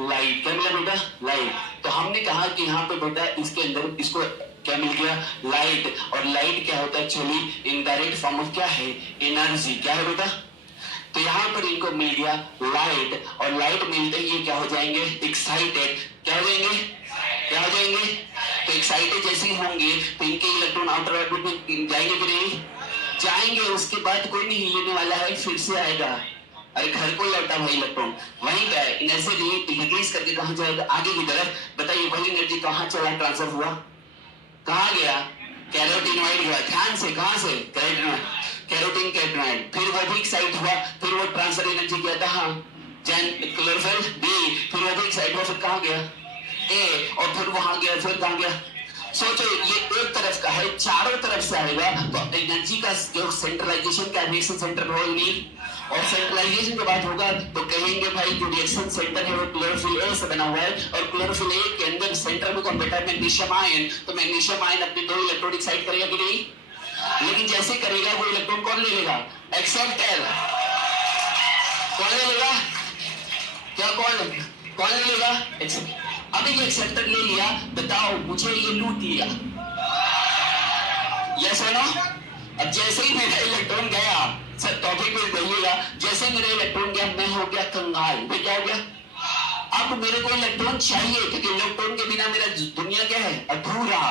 Light. क्या मिला बेटा? लाइट। तो हमने कहा कि यहाँ पे बेटा इसके अंदर इसको क्या मिल गया? लाइट। और लाइट क्या होता है एक्चुअली? इनडायरेक्ट फॉर्म ऑफ क्या है? एनर्जी। क्या है बेटा? तो यहाँ पर इनको मिल गया लाइट, और लाइट मिलते ही ये क्या हो जाएंगे? एक्साइटेड। क्या हो जाएंगे? क्या हो जाएंगे? तो एक्साइटेड जैसे ही होंगे तो इनके इलेक्ट्रॉन आउटर ऑर्बिट में जाएंगे कि नहीं? जाएंगे। उसके बाद कोई नहीं हिलने वाला है, फिर से आएगा। अरे घर को लौटा भाई इलेक्ट्रॉन, वहीं पे इनर्जी रिलीज करके कहाँ जाएगा? आगे की तरफ। बताइए वही एनर्जी कहाँ चला ट्रांसफर हुआ? कहाँ गया? कैरोटीनॉइड गया। ध्यान से, कहाँ से? Carotene carotenoid. फिर वो भी एक्साइट हुआ, फिर वो ट्रांसफर एनर्जी गया कहाँ? Chlorophyll B. फिर वो भी एक्साइट हुआ, फिर कहाँ गया? ए। और फिर वहां गया, फिर कहाँ गया? सोचो ये एक तरफ का है, चारों तरफ से आएगा तो एनर्जी का जो सेंट्रलाइजेशन का रिएक्शन सेंटर होगा नहीं, और सेंट्रलाइजेशन के बाद होगा तो कहेंगे भाई जो रिएक्शन सेंटर है वो क्लोरोफिल ए से बना हुआ है, और क्लोरोफिल ए के अंदर सेंटर में कौन बैठा है? Magnesium ion. तो मैग्नीशियम आयन अपने दो इलेक्ट्रॉन एक्साइट करेगा कि नहीं? लेकिन जैसे करेगा वो इलेक्ट्रॉन कौन ले लेगा? एक्सेप्टर। कौन ले लेगा? क्या कौन ले लेगा? एक्सेप्टर। अभी ये एक्सेप्टर ले लिया, बताओ मुझे ये लूट लिया, यस है ना? अब जैसे ही मेरा इलेक्ट्रॉन गया, सर टॉपिक पे बोलिएगा, जैसे मेरा इलेक्ट्रॉन गया मैं हो गया कंगाल। मैं क्या हो गया? अब मेरे को इलेक्ट्रॉन चाहिए, क्योंकि इलेक्ट्रॉन के बिना मेरा दुनिया क्या है? अधूरा।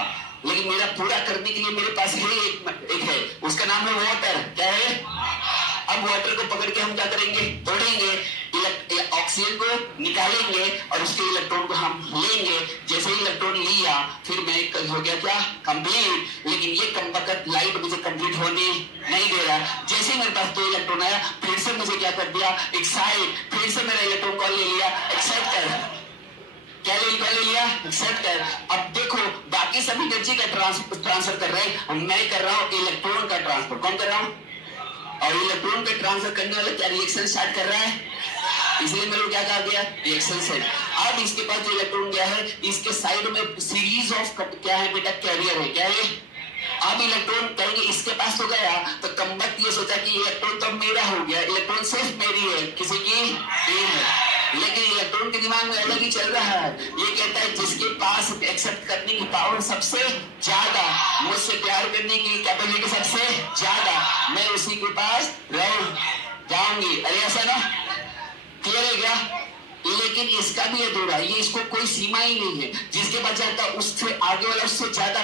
लेकिन मेरा पूरा करने के लिए मेरे पास है एक है, उसका नाम है वाटर। क्या है? अब वाटर को पकड़ के हम क्या करेंगे? तोड़ेंगे, ऑक्सीजन को निकालेंगे और उसके इलेक्ट्रॉन को हम लेंगे। जैसे ही इलेक्ट्रॉन लिया फिर मैं हो गया क्या? कंप्लीट। लेकिन ये कमबख्त लाइट मुझे कंप्लीट होने नहीं दे रहा। जैसे मेरे पास दो इलेक्ट्रॉन आया, फिर से मुझे क्या कर दिया? एक्साइट। फिर से मेरा इलेक्ट्रॉन कॉल ले लिया, एक्सेप्टर। क्या ले लिया? एक्सेप्टर। अब देखो बाकी सभी एनर्जी का ट्रांसफर कर रहे हैं, मैं कर रहा हूँ इलेक्ट्रॉन का ट्रांसफर। कौन कर रहा हूँ? और इलेक्ट्रॉन का ट्रांसफर करने वाला क्या रिएक्शन स्टार्ट कर रहा है? इसलिए मेरे को क्या कहा गया? Reaction set. अब इसके पास जो इलेक्ट्रॉन गया है, इसके साइड में सीरीज ऑफ क्या है बेटा? कैरियर है। क्या है? अब इलेक्ट्रॉन कहेंगे इसके पास तो गया, तो कमबख्त ये सोचा कि इलेक्ट्रॉन तो मेरा हो गया, इलेक्ट्रॉन सिर्फ मेरी है, किसी की नहीं है। लेकिन इलेक्ट्रॉन के दिमाग में अलग ही चल रहा है। ये कहता है जिसके पास एक्सेप्ट करने की पावर सबसे ज्यादा, मुझसे प्यार करने की कैपेबिलिटी सबसे ज्यादा, मैं उसी के पास जाऊंगी। अरे ऐसा ना? क्लियर है क्या? लेकिन इसका भी अधूरा, ये इसको कोई सीमा ही नहीं है। जिसके पास जाता है उससे आगे वाला उससे ज्यादा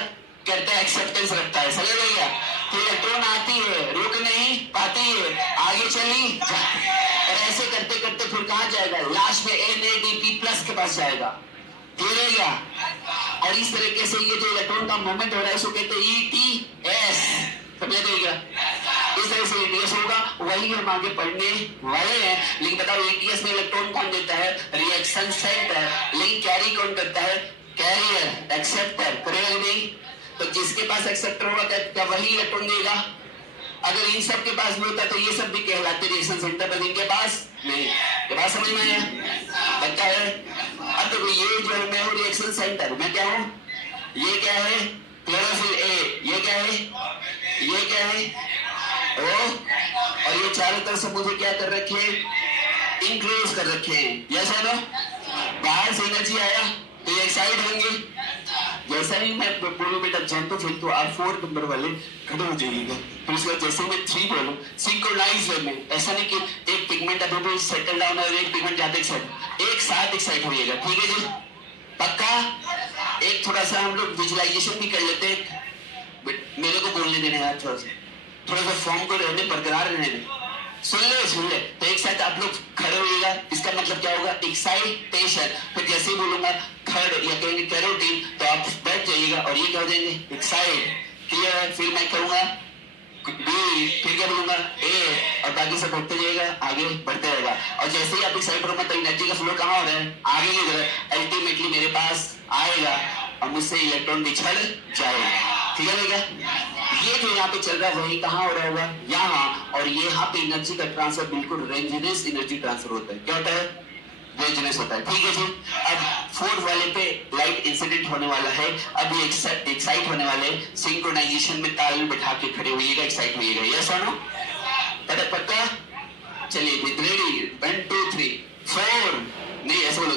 करता है, एक्सेप्टेंस रखता है। समझ रहे क्या? तो इलेक्ट्रॉन आती है, रुक नहीं पाती है, आगे चली और ऐसे करते करते फिर कहाँ जाएगा? लास्ट में NADP+ के पास जाएगा। क्लियर है क्या? और इस तरीके से ये जो इलेक्ट्रॉन का मूवमेंट हो रहा है उसको कहते हैं ETS। समझ रहे क्या? इस तरह से ETS होगा, वही हम आगे पढ़ने वाले हैं। लेकिन बताओ ETS में इलेक्ट्रॉन कौन देता है? Reaction centre. लेकिन कैरी कौन करता है? कैरियर। एक्सेप्टर करेगा नहीं? तो जिसके पास एक्सेप्टर होगा क्या वही इलेक्ट्रॉन देगा? अगर इन सब के पास नहीं होता तो ये सब भी कहलाते रिएक्शन सेंटर, पर इनके पास नहीं। ये बात समझ में आया? लगता है। अब देखो ये जो है मैं हूँ रिएक्शन सेंटर, मैं क्या हूँ? ये क्या है? Chlorophyll A. ये क्या है? ये क्या है? ओ। और ये चारों तरफ से मुझे क्या कर रखे हैं? इंक्लोज कर रखे हैं। यस है ना? बाहर से एनर्जी आया तो ये एक्साइट होंगे। जैसा ही मैं बोलूं बेटा जंप तो फिर तो आप 4 नंबर वाले खड़े हो जाइएगा। फिर उसके बाद जैसे मैं 3 बोलूं सिंक्रोनाइज वे में, ऐसा नहीं कि एक पिगमेंट अभी भी सेटल डाउन और एक पिगमेंट जाते एक साथ एक्साइट होइएगा। ठीक है जी? पक्का? एक थोड़ा सा हम लोग विजुअलाइजेशन भी कर लेते हैं। मेरे को बोलने देने यार, थोड़ा सा फॉर्म को रहने बरकरार रहने दें। सुन ले। तो एक साथ आप लोग खड़े होइएगा। इसका मतलब क्या होगा? एक्साइटेशन। फिर जैसे ही बोलूंगा थर्ड या कहेंगे कैरोटीन तो आप बैठ जाइएगा और ये क्या हो जाएंगे? एक्साइट। क्लियर है? फिर मैं कहूंगा बी, फिर क्या बोलूंगा? ए, और बाकी सब बढ़ते जाएगा, आगे बढ़ते रहेगा। और जैसे ही आप एक्साइट होगा तो एनर्जी का फ्लो कहाँ हो रहा है? आगे की तरफ। अल्टीमेटली मेरे पास आएगा और मुझसे इलेक्ट्रॉन बिछड़ जाएगा। ठीक है भैया? ये जो यहाँ पे चल रहा है वही कहाँ हो रहा होगा? यहाँ। और ये यहाँ पे एनर्जी का ट्रांसफर बिल्कुल रेंजनेस एनर्जी ट्रांसफर होता है। क्या होता है? रेंजनेस होता है। ठीक है जी? अब 4 वाले पे लाइट इंसिडेंट होने वाला है। अब ये एक्साइट होने वाले, सिंक्रोनाइजेशन में ताल बिठा के खड़े होइएगा, एक्साइट होइएगा। यस और नो? पक्का? चलिए रेडी? 1 2 3 4। नहीं ऐसे बोलो,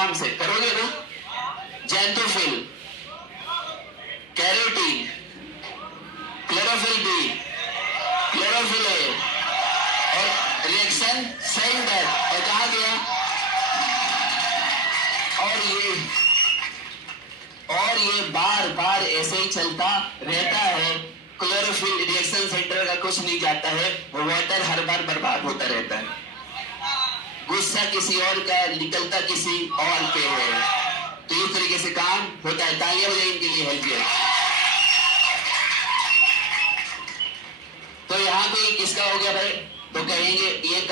आराम से करोगे ना। Xanthophyll, carotene, chlorophyll B, chlorophyll A, और रिएक्शन सेंटर, और कहा गया, और ये बार बार ऐसे ही चलता रहता है। क्लोरोफिल रिएक्शन सेंटर का कुछ नहीं जाता है, वाटर हर बार बर्बाद होता रहता है। गुस्सा किसी और का, निकलता किसी और पे है। तो इस तरीके से काम होता है। तालियां बजाइए इनके लिए, हेल्प। तो यहाँ पे किसका हो गया भाई? तो कहेंगे ये काम